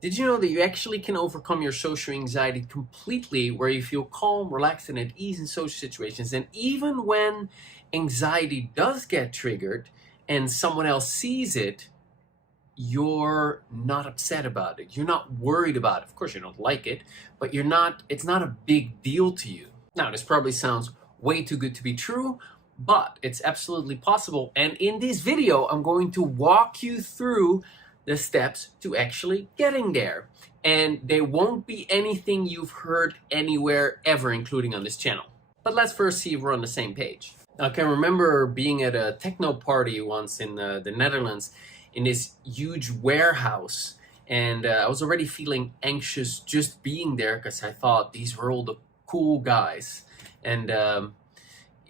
Did you know that you actually can overcome your social anxiety completely, where you feel calm, relaxed, and at ease in social situations? And even when anxiety does get triggered and someone else sees it, you're not upset about it. You're not worried about it. Of course, you don't like it, but it's not a big deal to you. Now, this probably sounds way too good to be true, but it's absolutely possible. And in this video, I'm going to walk you through the steps to actually getting there. And they won't be anything you've heard anywhere ever, including on this channel. But let's first see if we're on the same page. I can remember being at a techno party once in the Netherlands in this huge warehouse. And I was already feeling anxious just being there because I thought these were all the cool guys. And, at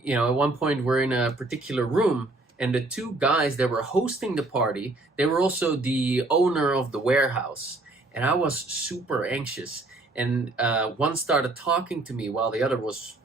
one point we're in a particular room, and the two guys that were hosting the party, they were also the owner of the warehouse. And I was super anxious. And one started talking to me while the other was,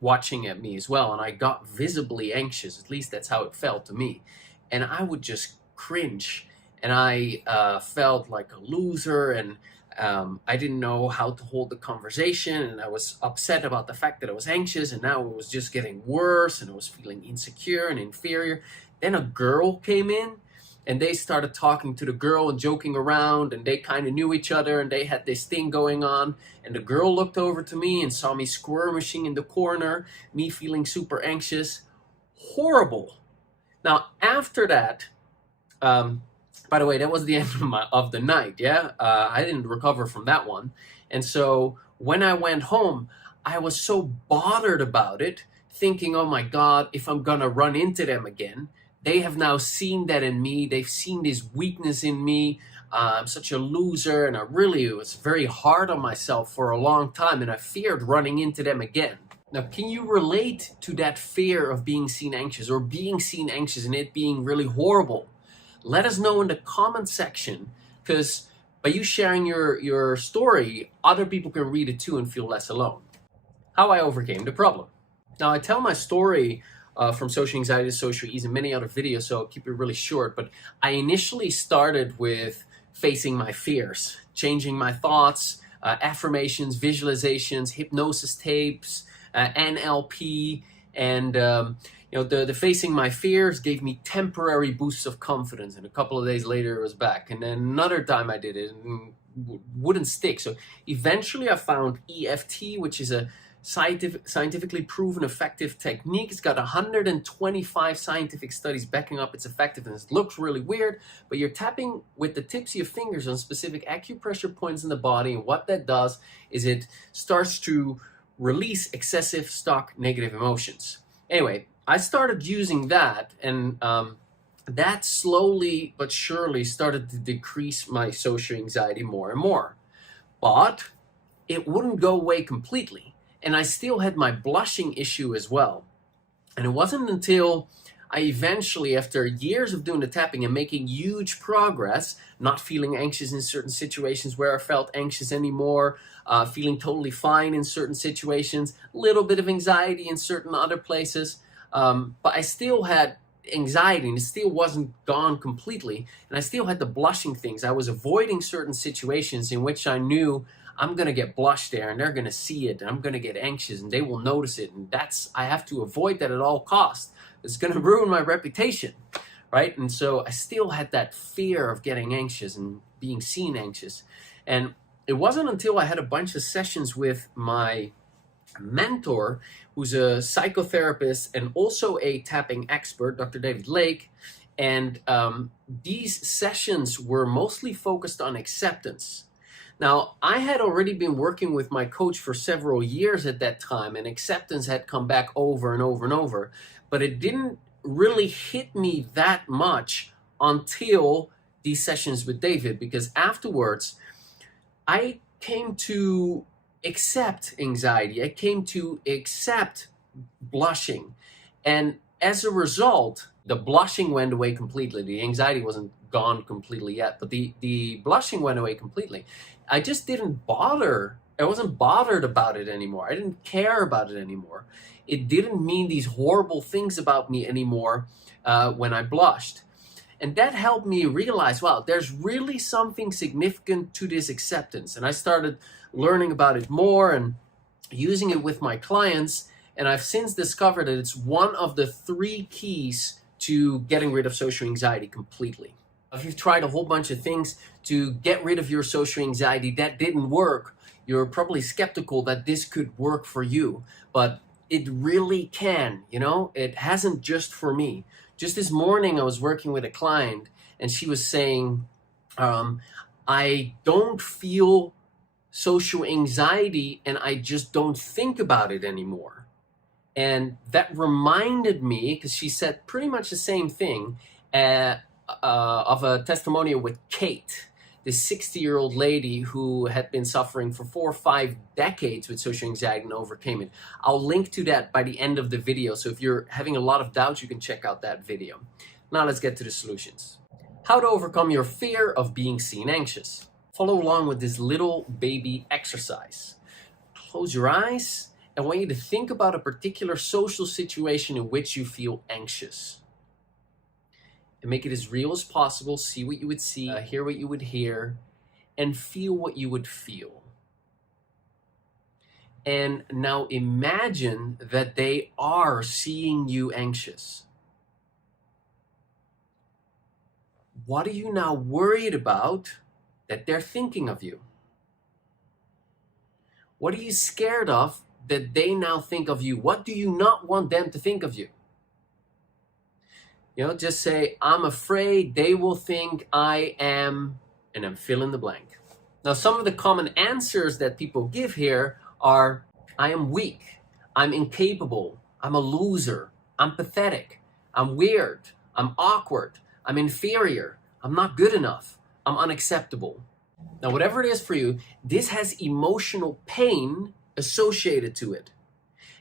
watching at me as well. And I got visibly anxious. At least that's how it felt to me. And I would just cringe. And I felt like a loser. And I didn't know how to hold the conversation. And I was upset about the fact that I was anxious. And now it was just getting worse. And I was feeling insecure and inferior. Then a girl came in. And they started talking to the girl and joking around, and they kind of knew each other, and they had this thing going on. And the girl looked over to me and saw me squirmishing in the corner, me feeling super anxious. Horrible. Now, after that, by the way, that was the end of the night, yeah? I didn't recover from that one. And so when I went home, I was so bothered about it, thinking, oh my God, if I'm gonna run into them again. They have now seen that in me. They've seen this weakness in me. I'm such a loser, and I really was very hard on myself for a long time, and I feared running into them again. Now, can you relate to that fear of being seen anxious, or being seen anxious and it being really horrible? Let us know in the comment section, because by you sharing your story, other people can read it too and feel less alone. How I overcame the problem. Now, I tell my story from social anxiety to social ease in many other videos, so I'll keep it really short. But I initially started with facing my fears, changing my thoughts, affirmations, visualizations, hypnosis tapes, NLP, and the facing my fears gave me temporary boosts of confidence, and a couple of days later it was back. And then another time I did it and wouldn't stick. So eventually I found EFT, which is a scientifically proven effective technique. It's got 125 scientific studies backing up its effectiveness. It looks really weird, but you're tapping with the tips of your fingers on specific acupressure points in the body, and what that does is it starts to release excessive stuck negative emotions. Anyway, I started using that, and that slowly but surely started to decrease my social anxiety more and more. But it wouldn't go away completely. And I still had my blushing issue as well. And it wasn't until I eventually, after years of doing the tapping and making huge progress, not feeling anxious in certain situations where I felt anxious anymore, feeling totally fine in certain situations, a little bit of anxiety in certain other places, but I still had anxiety, and it still wasn't gone completely. And I still had the blushing things. I was avoiding certain situations in which I knew I'm going to get blushed there, and they're going to see it, and I'm going to get anxious, and they will notice it. And I have to avoid that at all costs. It's going to ruin my reputation, right? And so I still had that fear of getting anxious and being seen anxious. And it wasn't until I had a bunch of sessions with my mentor, who's a psychotherapist and also a tapping expert, Dr. David Lake. And these sessions were mostly focused on acceptance. Now, I had already been working with my coach for several years at that time, and acceptance had come back over and over and over, but it didn't really hit me that much until these sessions with David, because afterwards, I came to accept anxiety. I came to accept blushing. And as a result, the blushing went away completely. The anxiety wasn't gone completely yet, but the blushing went away completely. I just didn't bother. I wasn't bothered about it anymore. I didn't care about it anymore. It didn't mean these horrible things about me anymore when I blushed. And that helped me realize, wow, there's really something significant to this acceptance. And I started learning about it more and using it with my clients. And I've since discovered that it's one of the 3 keys to getting rid of social anxiety completely. If you've tried a whole bunch of things to get rid of your social anxiety that didn't work, you're probably skeptical that this could work for you. But it really can, you know? It hasn't just for me. Just this morning, I was working with a client and she was saying, I don't feel social anxiety and I just don't think about it anymore. And that reminded me, because she said pretty much the same thing, of a testimonial with Kate, this 60-year-old lady who had been suffering for 4 or 5 decades with social anxiety and overcame it. I'll link to that by the end of the video, so if you're having a lot of doubts, you can check out that video. Now let's get to the solutions. How to overcome your fear of being seen anxious. Follow along with this little baby exercise. Close your eyes. I want you to think about a particular social situation in which you feel anxious. And make it as real as possible. See what you would see, hear what you would hear, and feel what you would feel. And now imagine that they are seeing you anxious. What are you now worried about that they're thinking of you? What are you scared of that they now think of you? What do you not want them to think of you? You know, just say, I'm afraid they will think I am, and then fill in the blank. Now, some of the common answers that people give here are, I am weak, I'm incapable, I'm a loser, I'm pathetic, I'm weird, I'm awkward, I'm inferior, I'm not good enough, I'm unacceptable. Now, whatever it is for you, this has emotional pain associated to it.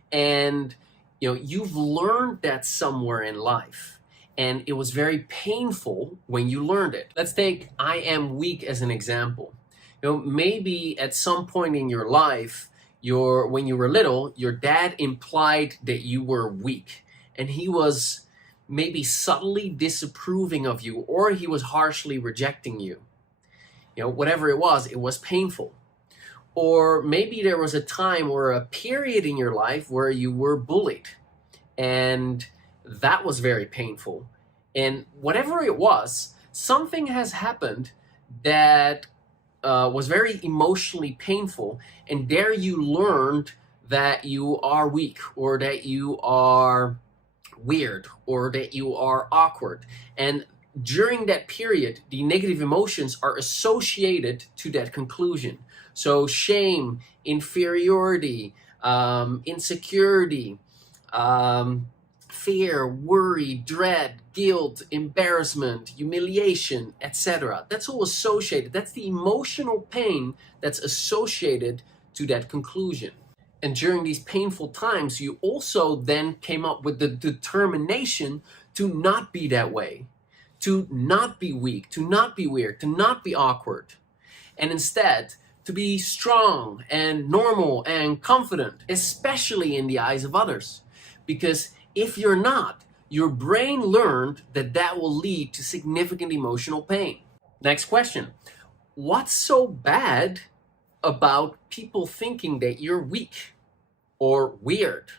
And, you know, you've learned that somewhere in life. And it was very painful when you learned it. Let's take I am weak as an example. You know, maybe at some point in your life, when you were little, your dad implied that you were weak. And he was maybe subtly disapproving of you, or he was harshly rejecting you. You know, whatever it was painful. Or maybe there was a time or a period in your life where you were bullied. And that was very painful. And whatever it was, something has happened that was very emotionally painful. And there you learned that you are weak, or that you are weird, or that you are awkward. And during that period, the negative emotions are associated to that conclusion. So shame, inferiority, insecurity, fear, worry, dread, guilt, embarrassment, humiliation, etc. That's all associated. That's the emotional pain that's associated to that conclusion. And during these painful times, you also then came up with the determination to not be that way, to not be weak, to not be weird, to not be awkward, and instead to be strong and normal and confident, especially in the eyes of others. Because if you're not, your brain learned that that will lead to significant emotional pain. Next question. What's so bad about people thinking that you're weak or weird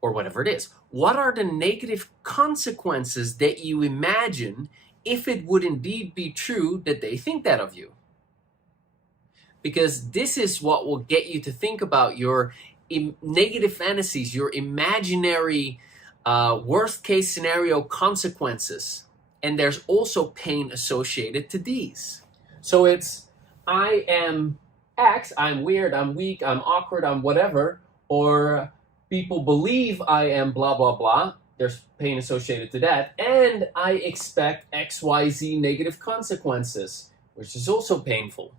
or whatever it is? What are the negative consequences that you imagine if it would indeed be true that they think that of you? Because this is what will get you to think about your negative fantasies, your imaginary worst case scenario consequences. And there's also pain associated to these. So it's, I am X, I'm weird, I'm weak, I'm awkward, I'm whatever, or people believe I am blah, blah, blah. There's pain associated to that. And I expect XYZ negative consequences, which is also painful.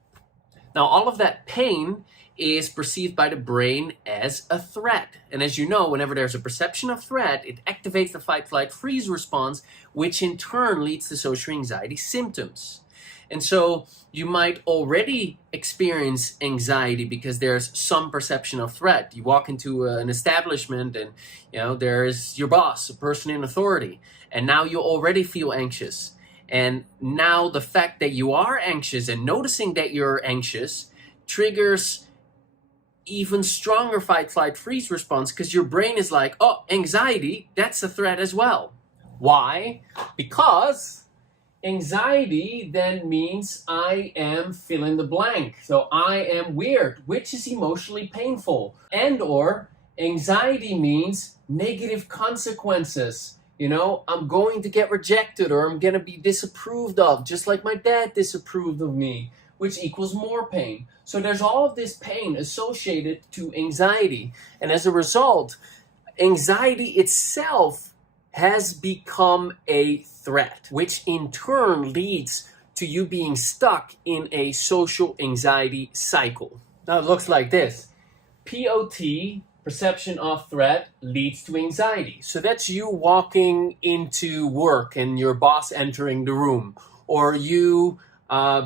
Now, all of that pain is perceived by the brain as a threat. And as you know, whenever there's a perception of threat, it activates the fight, flight, freeze response, which in turn leads to social anxiety symptoms. And so you might already experience anxiety because there's some perception of threat. You walk into an establishment and there's your boss, a person in authority, and now you already feel anxious. And now the fact that you are anxious and noticing that you're anxious triggers even stronger fight, flight, freeze response, because your brain is like, oh, anxiety, that's a threat as well. Why? Because anxiety then means I am fill in the blank. So I am weird, which is emotionally painful. And or anxiety means negative consequences. I'm going to get rejected, or I'm going to be disapproved of, just like my dad disapproved of me, which equals more pain. So there's all of this pain associated to anxiety. And as a result, anxiety itself has become a threat, which in turn leads to you being stuck in a social anxiety cycle. Now it looks like this. POT, perception of threat, leads to anxiety. So that's you walking into work and your boss entering the room, or you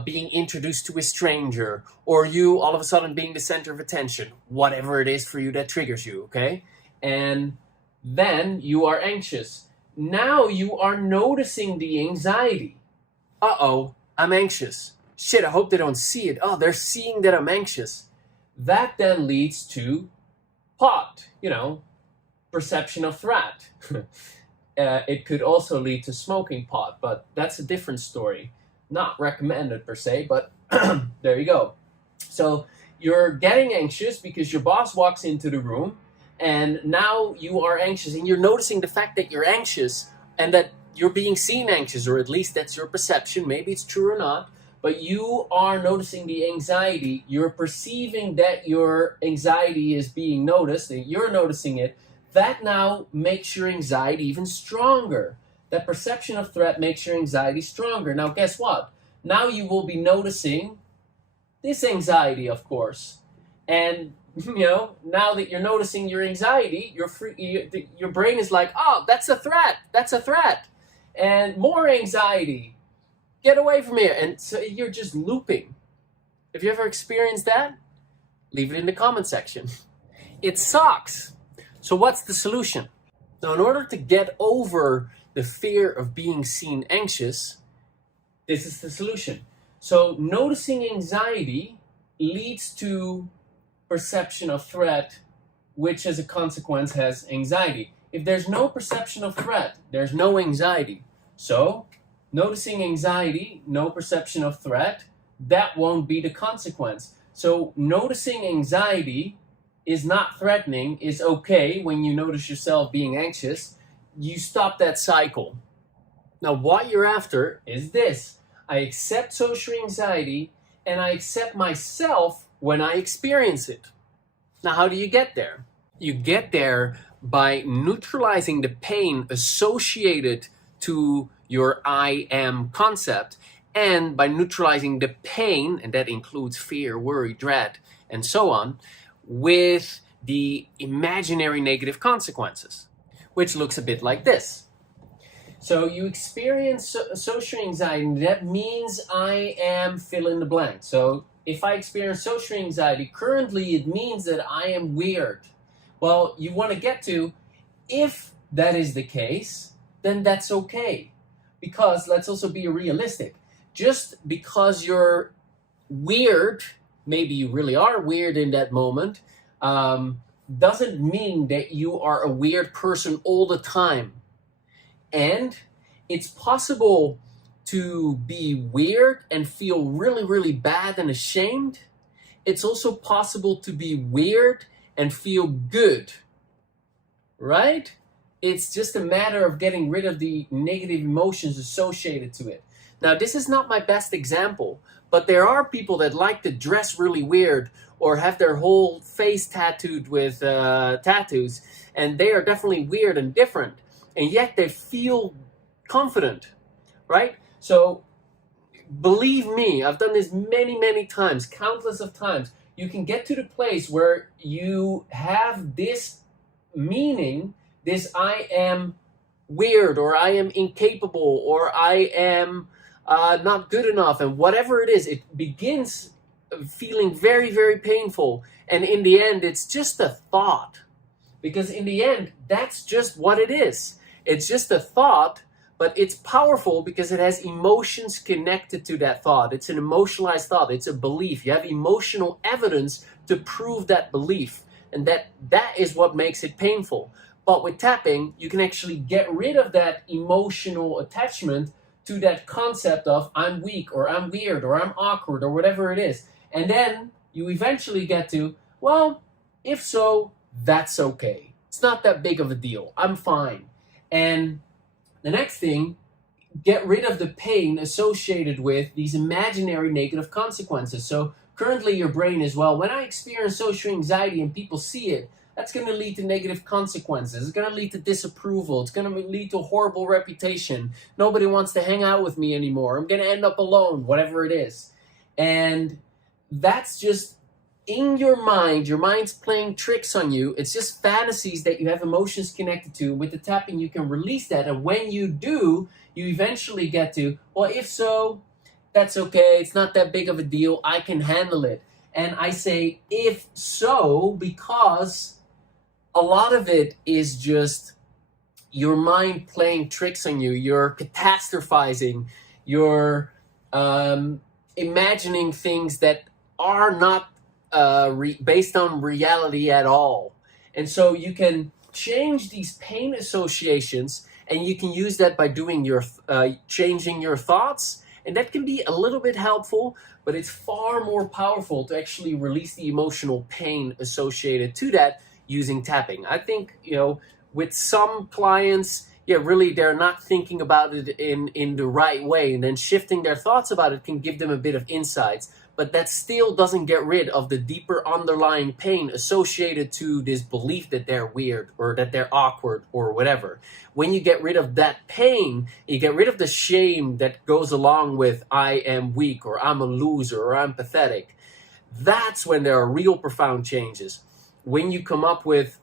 being introduced to a stranger, or you all of a sudden being the center of attention, whatever it is for you that triggers you, okay? And then you are anxious. Now you are noticing the anxiety. Uh-oh, I'm anxious. Shit, I hope they don't see it. Oh, they're seeing that I'm anxious. That then leads to POT, perception of threat. It could also lead to smoking pot, but that's a different story. Not recommended per se, but there you go. So you're getting anxious because your boss walks into the room, and now you are anxious, and you're noticing the fact that you're anxious and that you're being seen anxious, or at least that's your perception. Maybe it's true or not, but you are noticing the anxiety. You're perceiving that your anxiety is being noticed, and you're noticing it. That now makes your anxiety even stronger. That perception of threat makes your anxiety stronger. Now, guess what? Now you will be noticing this anxiety, of course. And, now that you're noticing your anxiety, your brain is like, oh, that's a threat. That's a threat. And more anxiety. Get away from here. And so you're just looping. Have you ever experienced that? Leave it in the comment section. It sucks. So what's the solution? Now, in order to get over the fear of being seen anxious, this is the solution. So noticing anxiety leads to perception of threat, which as a consequence has anxiety. If there's no perception of threat, there's no anxiety. So noticing anxiety, no perception of threat, that won't be the consequence. So noticing anxiety is not threatening, is okay when you notice yourself being anxious. You stop that cycle. Now, what you're after is this. I accept social anxiety, and I accept myself when I experience it. Now, how do you get there? You get there by neutralizing the pain associated to your I am concept, and by neutralizing the pain, and that includes fear, worry, dread, and so on, with the imaginary negative consequences, which looks a bit like this. So you experience social anxiety, that means I am fill in the blank. So if I experience social anxiety, currently it means that I am weird. Well, you want to get to, if that is the case, then that's okay. Because let's also be realistic. Just because you're weird, maybe you really are weird in that moment, doesn't mean that you are a weird person all the time. And it's possible to be weird and feel really, really bad and ashamed. It's also possible to be weird and feel good, right? It's just a matter of getting rid of the negative emotions associated to it. Now, this is not my best example, but there are people that like to dress really weird or have their whole face tattooed with tattoos, and they are definitely weird and different, and yet they feel confident, right? So believe me, I've done this many, many times, countless of times. You can get to the place where you have this meaning, this I am weird, or I am incapable, or I am not good enough, and whatever it is, it begins feeling very, very painful. And in the end, it's just a thought. Because in the end, that's just what it is. It's just a thought, but it's powerful because it has emotions connected to that thought. It's an emotionalized thought. It's a belief. You have emotional evidence to prove that belief. And that is what makes it painful. But with tapping, you can actually get rid of that emotional attachment to that concept of I'm weak or I'm weird or I'm awkward or whatever it is. And then you eventually get to, well, if so, that's okay. It's not that big of a deal. I'm fine. And the next thing, get rid of the pain associated with these imaginary negative consequences. So currently your brain is, well, when I experience social anxiety and people see it, that's going to lead to negative consequences. It's going to lead to disapproval. It's going to lead to a horrible reputation. Nobody wants to hang out with me anymore. I'm going to end up alone, whatever it is. And that's just in your mind. Your mind's playing tricks on you. It's just fantasies that you have emotions connected to. With the tapping, you can release that. And when you do, you eventually get to, well, if so, that's okay. It's not that big of a deal. I can handle it. And I say, if so, because a lot of it is just your mind playing tricks on you. You're catastrophizing. You're imagining things that are not based on reality at all. And so you can change these pain associations, and you can use that by doing your changing your thoughts. And that can be a little bit helpful, but it's far more powerful to actually release the emotional pain associated to that using tapping. I think, with some clients, really they're not thinking about it in the right way, and then shifting their thoughts about it can give them a bit of insights. But that still doesn't get rid of the deeper underlying pain associated to this belief that they're weird or that they're awkward or whatever. When you get rid of that pain, you get rid of the shame that goes along with I am weak or I'm a loser or I'm pathetic. That's when there are real profound changes. When you come up with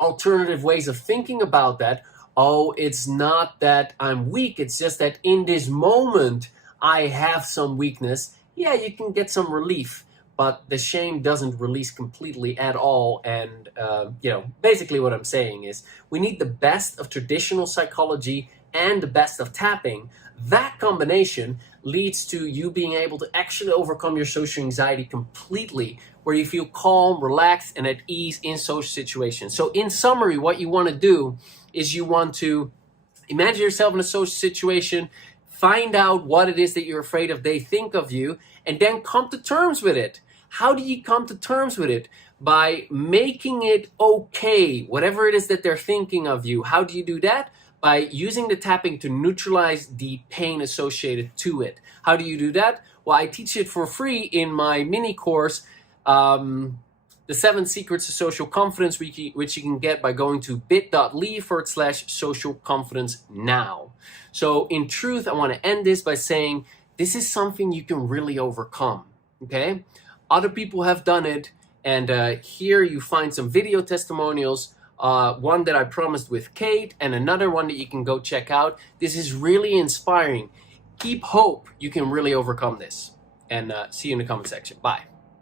alternative ways of thinking about that, oh, it's not that I'm weak, it's just that in this moment I have some weakness. Yeah, you can get some relief, but the shame doesn't release completely at all. And, basically what I'm saying is we need the best of traditional psychology and the best of tapping. That combination leads to you being able to actually overcome your social anxiety completely, where you feel calm, relaxed, and at ease in social situations. So in summary, what you want to do is you want to imagine yourself in a social situation, find out what it is that you're afraid of they think of you, and then come to terms with it. How do you come to terms with it? By making it okay, whatever it is that they're thinking of you. How do you do that? By using the tapping to neutralize the pain associated to it. How do you do that? Well, I teach it for free in my mini course, The 7 Secrets to Social Confidence, which you can get by going to bit.ly/social confidence now. So in truth, I want to end this by saying this is something you can really overcome, okay? Other people have done it, and here you find some video testimonials, one that I promised with Kate and another one that you can go check out. This is really inspiring. Keep hope you can really overcome this, and see you in the comment section. Bye.